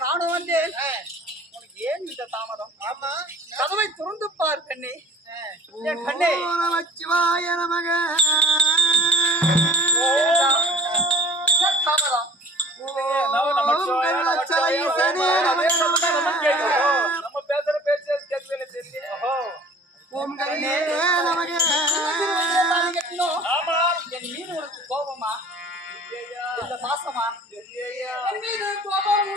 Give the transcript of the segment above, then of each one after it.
நானும் வந்தேன் உனக்கு ஏன் இந்த தாமதம் ஆமா கதவை துறந்து பார் கண்ணே கண்ணே நமச்சிவாய நமக தாமதம் நம்ம பேசுற பேச்சு கேட்கவே என் மீன் உனக்கு கோபமா இல்ல பாசமா? மீது கோபம்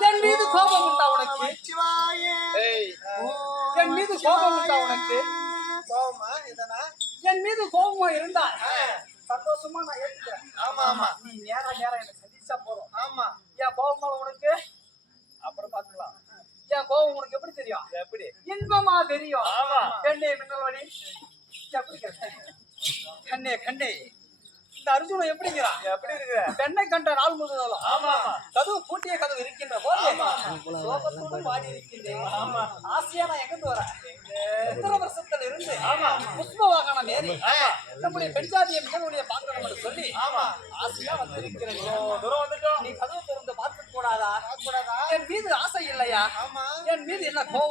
என் மீது கோபம் உண்டா உனக்கு? என் மீது கோபம் உண்டா உனக்கு? என் மீது கோபமா இருந்தா? சந்தோஷமா நான் ஏத்துக்கிறேன். ஆமா ஆமா நீ நேரா நேரா என்ன சந்திச்சா போதும். ஆமா. என் கோபம் உனக்கு? அப்புறம் பார்த்துக்கலாம். என் கோபம் உனக்கு எப்படி தெரியும்? எப்படி? இன்பமா தெரியும். ஆமா. கண்ணே மின்னல்வடி எப்படி? கண்ணே கண்ணே. இந்த அர்ஜுனன் எப்படிங்கிறான் எப்படி இருக்கிற? பெண்ணை கண்ட நாள் முதலும் ஆமா. கதவு பூட்டிய கதவு இருக்கின்ற போது சோகத்தோடு பாடி இருக்கின்றேன். ஆசையா நான் எங்கிருந்து வரேன்? உத்தர வருஷத்துல இருந்து புஷ்ப வாகனம் ஏறி நம்முடைய பெண் ஜாதியை மிகவுடைய என்று சொல்லி ஆசையா வந்திருக்கிறேன். தூரம் வந்துட்டோம். நீ கதவு திறந்து பார்க்க கூடாதா? என் மீது ஆசை இல்லையா? ஆமா. என் மீது என்ன கோபம்